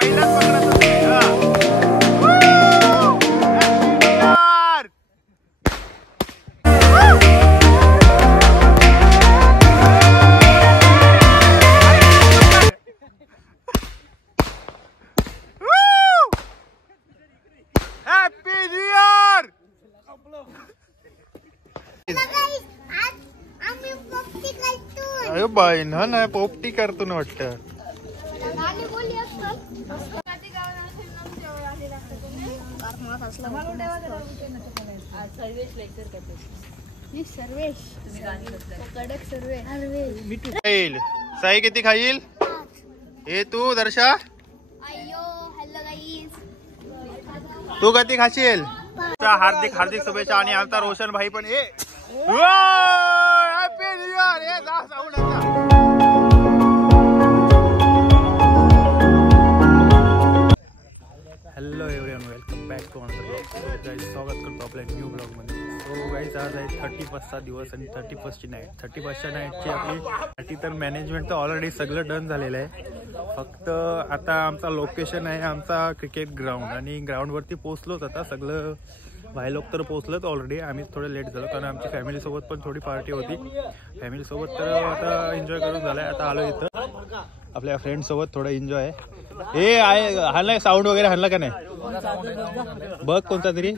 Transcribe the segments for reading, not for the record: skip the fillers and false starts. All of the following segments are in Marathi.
पहिलाच पकडत होते. Happy new year. अरे बाई ना नाही पोपटी करतो ना वाटतं. साई किती खाईल हे तू दर्शा? तू किती खाशील? हार्दिक हार्दिक शुभेच्छा. आणि आता रोशन भाई पण हॅपी न्यू इयर. हे जा साऊंड आता. Hello everyone, welcome back to another blog. Guys स्वागत करतो आपल्या न्यू ब्लॉगमध्ये. सो गाईज आज आहे 31चा दिवस आणि 31ची नाईट. 31च्या नाईटची आपली तर मॅनेजमेंट तर ऑलरेडी सगळं डन झालेलं आहे. फक्त आता आमचा लोकेशन आहे आमचा क्रिकेट ग्राउंड. आणि ग्राउंडवरती पोहोचलोच आता. सगळं भाई लोक तर पोहोचलोच ऑलरेडी. आम्ही थोडं लेट झालो कारण आमची फॅमिलीसोबत पण थोडी पार्टी होती. फॅमिलीसोबत तर आता एन्जॉय करून झालं आहे. आता आलो इथं आपल्या फ्रेंडसोबत थोडं एन्जॉय. हे आहे हल्ला साऊंड वगैरे हल्ला का नाही बघ कोणता तरी.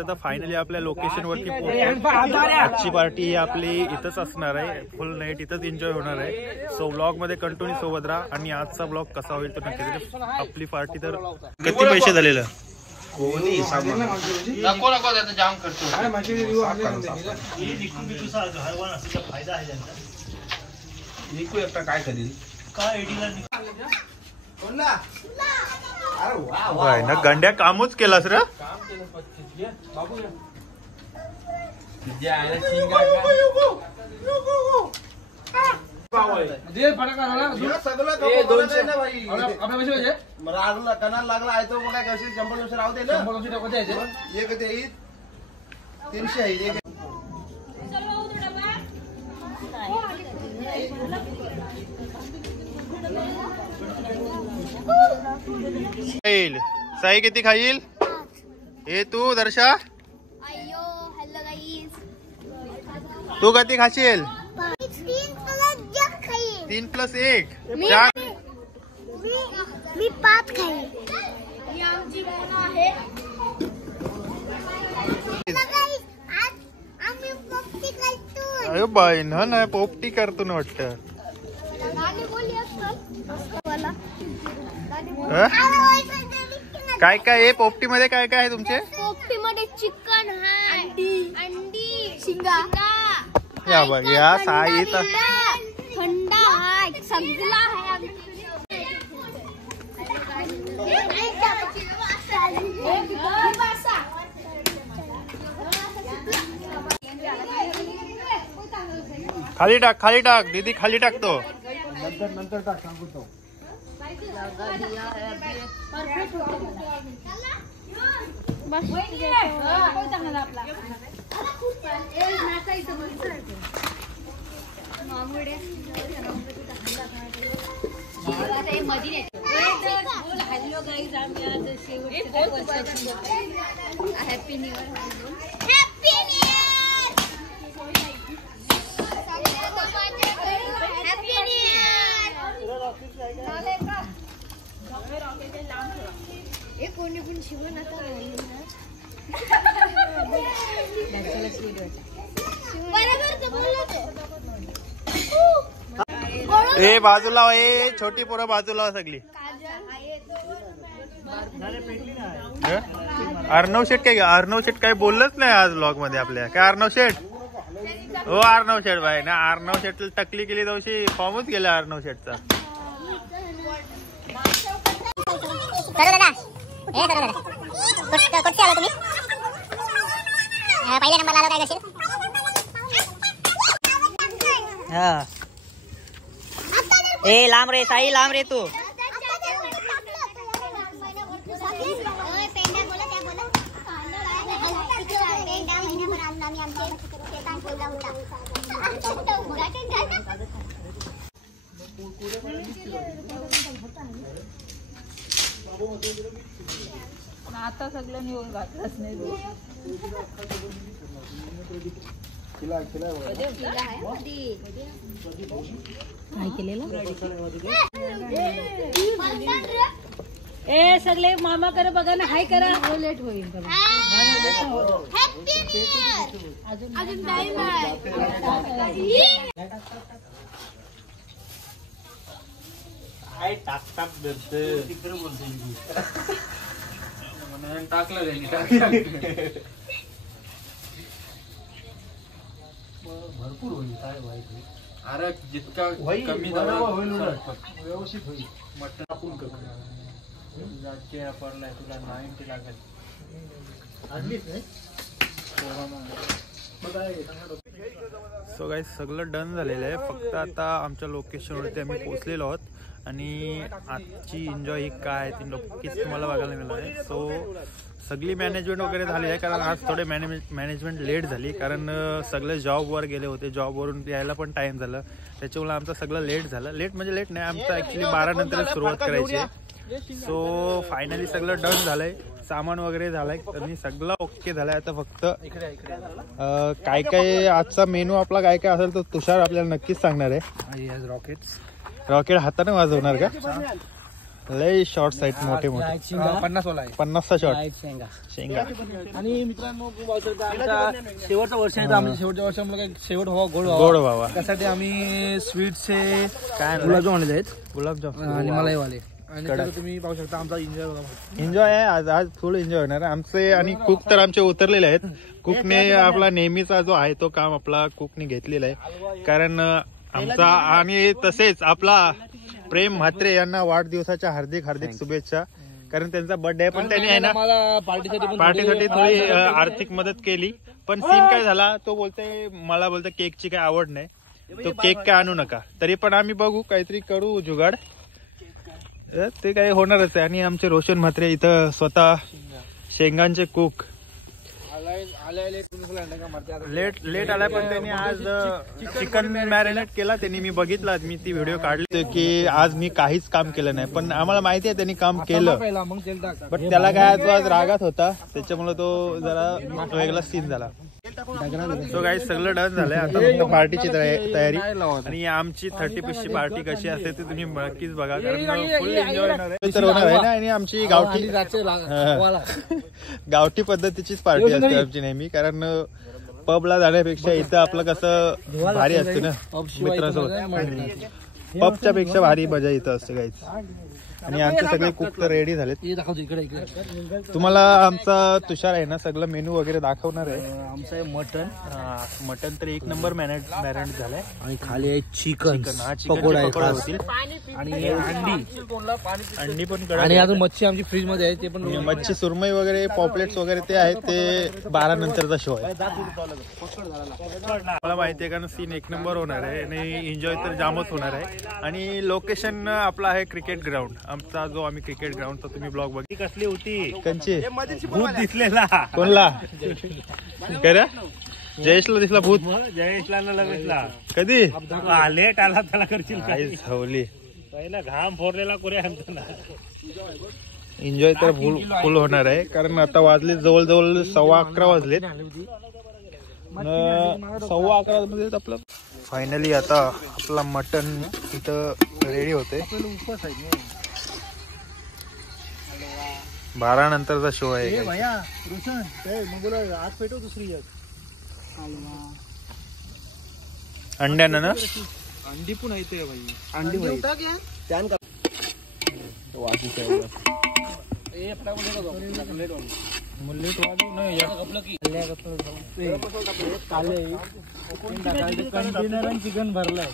आता फायनली आपल्या लोकेशन वरती पोहोचलो. आजची पार्टी ही आपली इथंच असणार आहे. फुल नाईट इथंच एन्जॉय होणार आहे. सो ब्लॉग मध्ये कंटिन्यू सोबत राहा. आणि आजचा ब्लॉग कसा होईल तो नक्की. आपली पार्टी तर किती पैसे झालेलं कोणी नको जाम करतो. फायदा आहे त्यांचा. निकू एकटा काय करील ना गंड्या कामच केलास रे. कणाला लागला आहे तो काय करशील. 100 वर्ष राहू दे ना. 300 आहे. साई किती खाईल हे तू दर्शा? तू किती खाशील? 3+1 4. मी 5 खाईल. अरे बाई ना नाही पोपटी करतो ना वाटतं. काय काय आहे पोपटी मध्ये? काय काय आहे तुमचे पोपटी मध्ये? चिकन आहे, अंडी, शिंगा, या बघ या साई तर थंडा आहे, सगळा आहे. खाली टाक खाली टाक दीदी खाली टाकतो. नंतर टाक सांगतो. Happy new year. कोणी पण शिवण आता ए बाजूला ए छोटी पोरं बाजूला सगळी. अर्णव शेठ काय? अर्णव शेठ काय बोललंच नाही आज ब्लॉग मध्ये आपल्या. काय अर्णव शेठ? हो अर्णव शेठ भाई ना. अर्णव शेठ टकली केली दिवशी फॉर्मच गेला अर्णव शेठचा. पहिल्या नंबर आला काय करशील? ए लांब रे साई, लांब रे तू. आता सगळ्यांनी घातलंच नाही काय केलेलं ए सगळे मामा करा बघा ना हाय करा लेट होईल अजून टाइम आहे टाकलं भरपूर होईल काय व्हायचं अरे जितका कमी व्यवस्थित होईल मटण आपण पडलाय तुला 90 लागेल सो गाईस सगळं डन झालेलं आहे फक्त आता आमच्या लोकेशनवरती आम्ही पोहोचलेलो आहोत आणि आजची एन्जॉय ही काय ती नक्कीच तुम्हाला बघायला मिळणार आहे सो सगळी मॅनेजमेंट वगैरे झाली आहे कारण आज थोडे मॅनेजमेंट लेट झाली कारण सगळे जॉबवर गेले होते जॉबवरून यायला पण टाइम झालं त्याच्यामुळे आमचं सगळं लेट झालं लेट म्हणजे लेट नाही आमचं ॲक्च्युली 12 नंतर सुरुवात करायची आहे सो फायनली सगळं डन झालंय सामान वगैरे झालंय आणि सगळं ओके झालंय आता फक्त काय काय आजचा मेनू आपला काय काय असेल तो तुषार आपल्याला नक्कीच सांगणार आहे रॉकेट हाताने वाजवणार का लय शॉर्ट साईट मोठे मोठे 50 शॉर्ट शेंगा आणि मित्रांनो शेवटचं वर्ष आहे आमच्या शेवटच्या वर्षामध्ये शेवट व्हावा गोड व्हावा त्यासाठी आम्ही स्वीटचे काय गुलाबजाम आणले आहेत गुलाबजाम आणि मलाई वाले आणि तुम्ही पाहू शकता आमचा एन्जॉय आहे आज फुल एन्जॉय होणार आमचे आणि कुक तर आमचे उतरलेले आहेत कुकने आपला नेहमीचा जो आहे तो काम आपला कुकने घेतलेला आहे कारण आमचा आणि तसेच आपला प्रेम म्हात्रे यांना वाढदिवसाच्या हार्दिक हार्दिक शुभेच्छा कारण त्यांचा बर्थडे पण त्यांनी आहे ना पार्टीसाठी थोडी आर्थिक मदत केली पण सीन काय झाला तो बोलतोय मला बोलतोय केकची काय आवड नाही तो केक काय आणू नका तरी पण आम्ही बघू काहीतरी करू जुगाड ते काय होणारच आहे आणि आमचे रोशन म्हात्रे इथं स्वतः शेंगांचे कुक लेट आलाय पण त्यांनी आज चिकन मॅरिनेट केला त्यांनी मी बघितला मी ती व्हिडिओ काढली की आज मी काहीच काम केलं नाही पण आम्हाला माहिती आहे त्यांनी काम केलं पण त्याला काय आज रागात होता त्याच्यामुळे तो जरा वेगळा सीन झाला सो गाईज सगळं डन झालंय आता फक्त पार्टीची तयारी आणि आमची 30 पार्टी कशी असते ते तुम्ही नक्कीच बघा कारण फुल एन्जॉय होणार आहे ना आणि आमची गावठी पद्धतीचीच पार्टी असते आमची नेहमी कारण पबला जाण्यापेक्षा इथं आपलं कसं भारी असते ना मित्रांसोबत पबच्या पेक्षा भारी मजा इथं असते गाईज आणि आमचे सगळे कुक तर रेडी झालेत तुम्हाला आमचा तुषार आहे ना सगळं मेनू वगैरे दाखवणार आहे आमचं आहे मटन तर 1 नंबर मॅरिनेट झालाय आणि खाली आहे चिकन पकोडा होतील आणि अंडी पण आणि अजून मच्छी आमची फ्रीज मध्ये आहे ते पण मच्छी सुरमई वगैरे पॉपलेट्स वगैरे ते आहेत ते 12 नंतरचा शो आहे मला माहिती आहे कारण सीन 1 नंबर होणार आहे आणि एन्जॉय तर जामच होणार आहे आणि लोकेशन आपलं आहे क्रिकेट ग्राउंड आमचा जो आम्ही क्रिकेट ग्राउंड तर तुम्ही ब्लॉग बघी कसली होती कंची भूत दिसलेला कोणला काय जयेशला दिसला भूत जयेशला दिसला कधी लेट आला त्याला करशील हवली पहिला घाम फोडलेला कोऱ्या एन्जॉय तर फुल होणार आहे कारण आता वाजले जवळजवळ 11:15 वाजलेत 11:15 मध्ये आपलं फायनली आता आपला मटन इथं रेडी होते 12 नंतरचा शो आहे अंड्यानं ना अंडी पण आहे अंडी चिकन भरलाय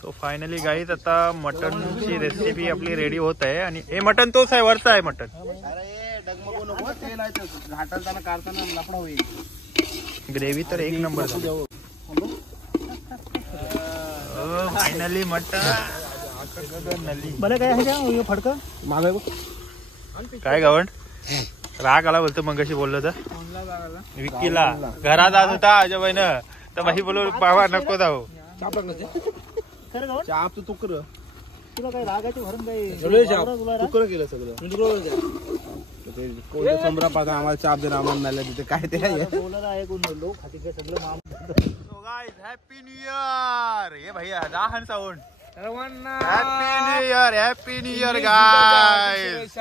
सो फायनली गाईज आता मटनची रेसिपी आपली रेडी होत आहे आणि हे मटन तोच आहे वरचा आहे मटन ग्रेव्ही तर 1 नंबर फायनली मटन बरं काय आहे फडक माग काय गवंड राग आला बोलतो मग कशी बोललो तर विक्कीला घरात आज होता आजोबाईनं तर बाई बोलू बाबा नको जाऊ खरं गाव चाप तुकर तुला काय रागाचे भरून काही तुकर केलं सगळं कोणत्या सोमरा पाहता आम्हाला चाप देणं आम्हाला नाही तिथे काय ते बोलर आहे कोण बोललो खाती काय सगळं माम हॅपी न्यू इयर हे भैया दाहन sound happy new year, happy new year guys.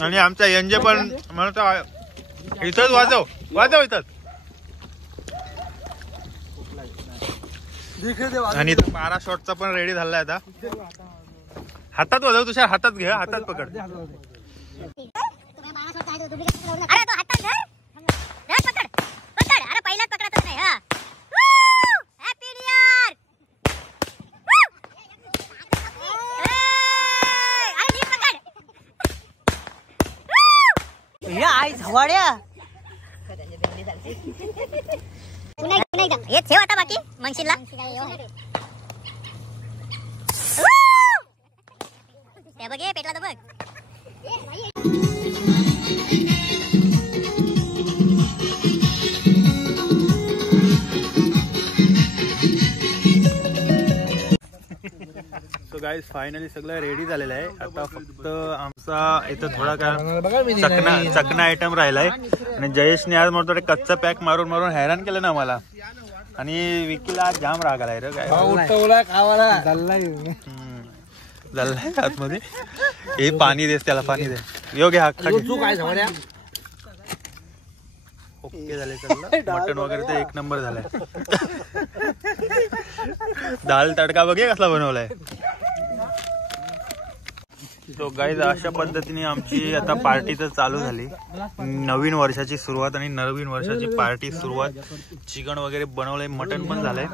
आणि आमचा एनजे पण म्हणतो इथंच वाजव वाजव इथंच. आणि पारा शॉटचा पण रेडी झालाय आता. हातात वाजव तुझ्या हातात घे, हातात पकड. अरे तो हातात धर पकड पकड. अरे पहिलाच पकडायचं नाही. हा हॅपी न्यू इयर. अरे नीट पकड. या आई झवाड्या हे ठेव आता बाकी मंगशीला. ते बघ पेटला तर बघ. सो गाईज फायनली सगळं रेडी झालेलं आहे. आता फक्त आमचा इथं थोडा काय चकना आयटम राहिलाय. आणि जयेशने आज म्हणतो कच्चा पॅक मारून मारून हैराण केलं ना आम्हाला. आणि विकीला आज जाम राग आलाय रे. काय झालाय आतमध्ये. हे पाणी देस त्याला, पाणी दे. योग्य हा काय ओके झाले सगळं. मटन वगैरे ते एक नंबर झालाय. दाल तडका बघे कसला बनवलाय. तो गाईज अशा पद्धतीने आमची आता पार्टी तर चालू झाली. नवीन वर्षाची सुरुवात आणि नवीन वर्षाची पार्टी सुरुवात. चिकन वगैरे बनवलंय, मटन पण झालंय.